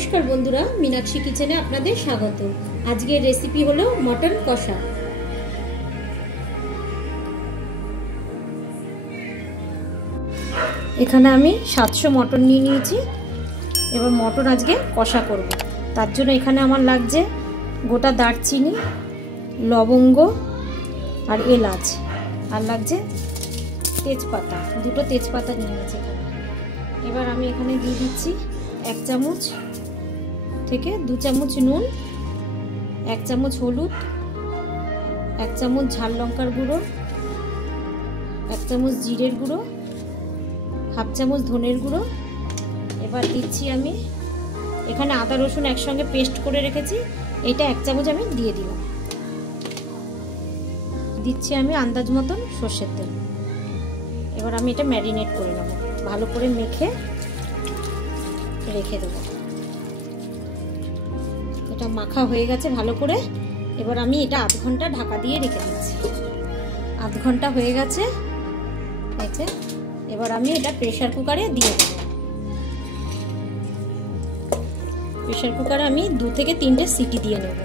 নমস্কার বন্ধুরা, মীনাক্ষী কিচেনে আপনাদের স্বাগত। আজকের রেসিপি হলো মটন কষা। এখানে আমি 700 মটন নিয়ে নিয়েছি। এবার মটন আজকে কষা করব। তার জন্য এখানে আমার লাগছে গোটা দারচিনি, লবঙ্গ আর এলাচ, আর লাগছে তেজপাতা, দুটো তেজপাতা নিয়ে নিয়েছি এখানে। এবার আমি এখানে দিয়ে দিচ্ছি 1 চামচ থেকে 2 চামচ নুন, 1 চামচ হলুদ, 1 চামচ ঝাল লঙ্কার গুঁড়ো, 1 চামচ জিরের গুঁড়ো, 1/2 চামচ ধনের গুঁড়ো। এবার দিচ্ছি আমি এখানে আদা রসুন একসঙ্গে পেস্ট করে রেখেছি, এটা 1 চামচ আমি দিয়ে দিলাম। দিচ্ছি আমি আন্দাজ মতন সর্ষের তেল। এবার আমি এটা ম্যারিনেট করে নেব, ভালো করে মেখে রেখে দেবো। এটা মাখা হয়ে গেছে ভালো করে। এবার আমি এটা আধ ঘন্টা ঢাকা দিয়ে রেখে দিচ্ছি। আধ ঘন্টা হয়ে গেছে। এবার আমি এটা প্রেসার কুকারে দিয়ে দেবো। প্রেসার কুকারে আমি 2 থেকে 3টে সিটি দিয়ে নেব।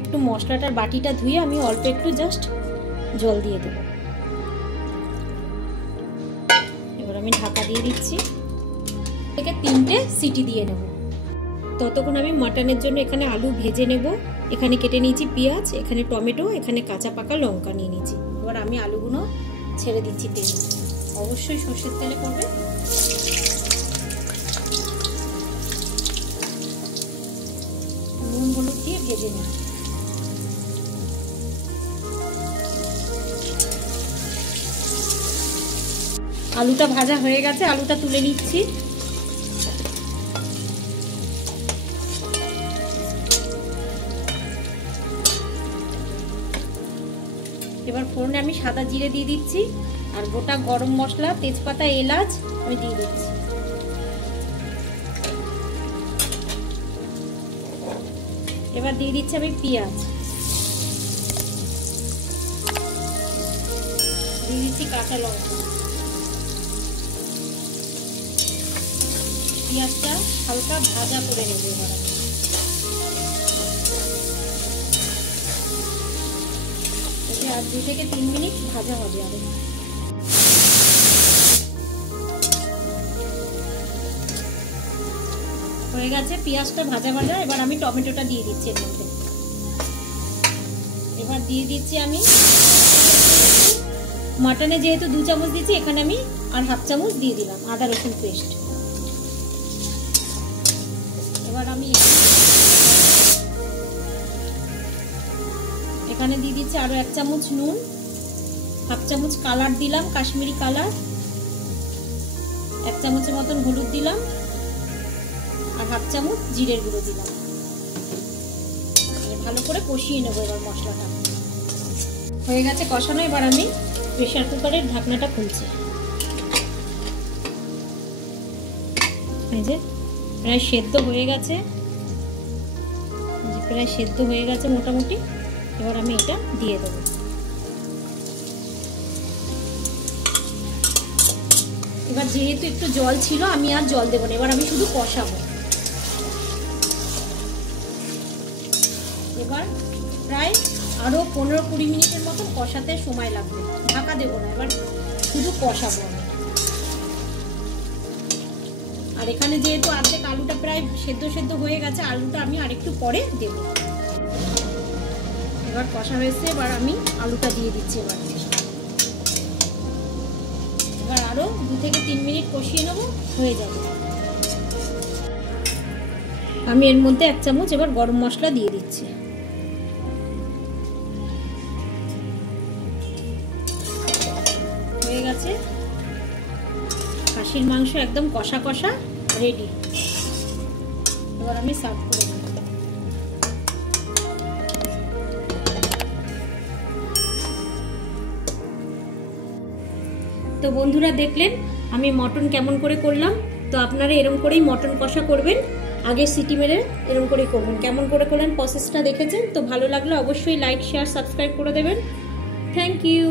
একটু মশলাটার বাটিটা ধুয়ে আমি অল্প একটু জাস্ট জল দিয়ে দেব। এবার আমি ঢাকা দিয়ে দিচ্ছি, থেকে 3টে সিটি দিয়ে নেব। ততক্ষণ আমি মাটনের জন্য এখানে আলু ভেজে নেব। এখানে কেটে নিয়েছি পেঁয়াজ, এখানে টমেটো, এখানে কাঁচা পাকা লঙ্কা নিয়ে নিয়েছি। এবার আমি আলুগুলো ছেড়ে দিচ্ছি তেলে, অবশ্যই সর্ষের তেলে করবে। নুন হলুদ দিয়ে ভেজে নেব। আলুটা ভাজা হয়ে গেছে, আলুটা তুলে নিচ্ছি। এবার ফোড়নে আমি সাদা জিরে দিয়ে দিচ্ছি, আর গোটা গরম মশলা, তেজপাতা, এলাচ আমি দিয়ে দিচ্ছি। এবার দিয়ে দিচ্ছি আমি পেঁয়াজ, দিয়ে দিচ্ছি কাঁচা লঙ্কা। পেঁয়াজটা হালকা ভাজা করে নেব। এবার আর 2 থেকে 3 মিনিট ভাজা হবে। আর হয়ে গেছে পেঁয়াজটা ভাজা ভাজা। এবার আমি টমেটোটা দিয়ে দিচ্ছি এর মধ্যে। এবার দিয়ে দিচ্ছি আমি মাটনে যেহেতু 2 চামচ দিচ্ছি, এখানে আমি আর 1/2 চামচ দিয়ে দিলাম আদা রসুন পেস্ট। এবার আমি এখানে দিয়ে দিচ্ছি আরো 1 চামচ নুন, 1/2 চামচ কালার দিলাম, কাশ্মীরি কালার, 1 চামচের মতন হলুদ দিলাম, আর 1/2 চামচ জিরের গুঁড়ো দিলাম। ভালো করে কষিয়ে নেবো। এবার মশলাটা হয়ে গেছে কষানো। এবার আমি প্রেসার কুকারের ঢাকনাটা খুলছি। এই যে প্রায় সেদ্ধ হয়ে গেছে, প্রায় সেদ্ধ হয়ে গেছে মোটামুটি। এবার আমি এটা দিয়ে দেবো। এবার যেহেতু একটু জল ছিল, আমি আর জল দেবো না। এবার আমি শুধু কষাবো। এবার প্রায় আরো 15-20 মিনিটের মতো কষাতে সময় লাগবে, ঢাকা দেবো না। এবার শুধু কষাবো আমি। আর এখানে যেহেতু অর্ধেক আলুটা প্রায় সেদ্ধ হয়ে গেছে, আলুটা আমি আরেকটু পরে দেব। এবার কষা হয়েছে, এবার আমি আলুটা দিয়ে দিচ্ছি। এবার আরো 2 থেকে 3 মিনিট কষিয়ে নেবো, হয়ে যাবে। আমি এর মধ্যে 1 চামচ এবার গরম মশলা দিয়ে দিচ্ছি। হয়ে গেছে খাসির মাংস একদম কষা কষা রেডি। এবার আমি সার্ভ করে দেব। তো বন্ধুরা দেখলেন আমি মটন কেমন করে করলাম। তো আপনারা এরকম করেই মটন কষা করবেন, আগে সিটি মেরে এরকম করেই করবেন। কেমন করে করলেন প্রসেসটা দেখেছেন। তো ভালো লাগলে অবশ্যই লাইক, শেয়ার, সাবস্ক্রাইব করে দেবেন। Thank you.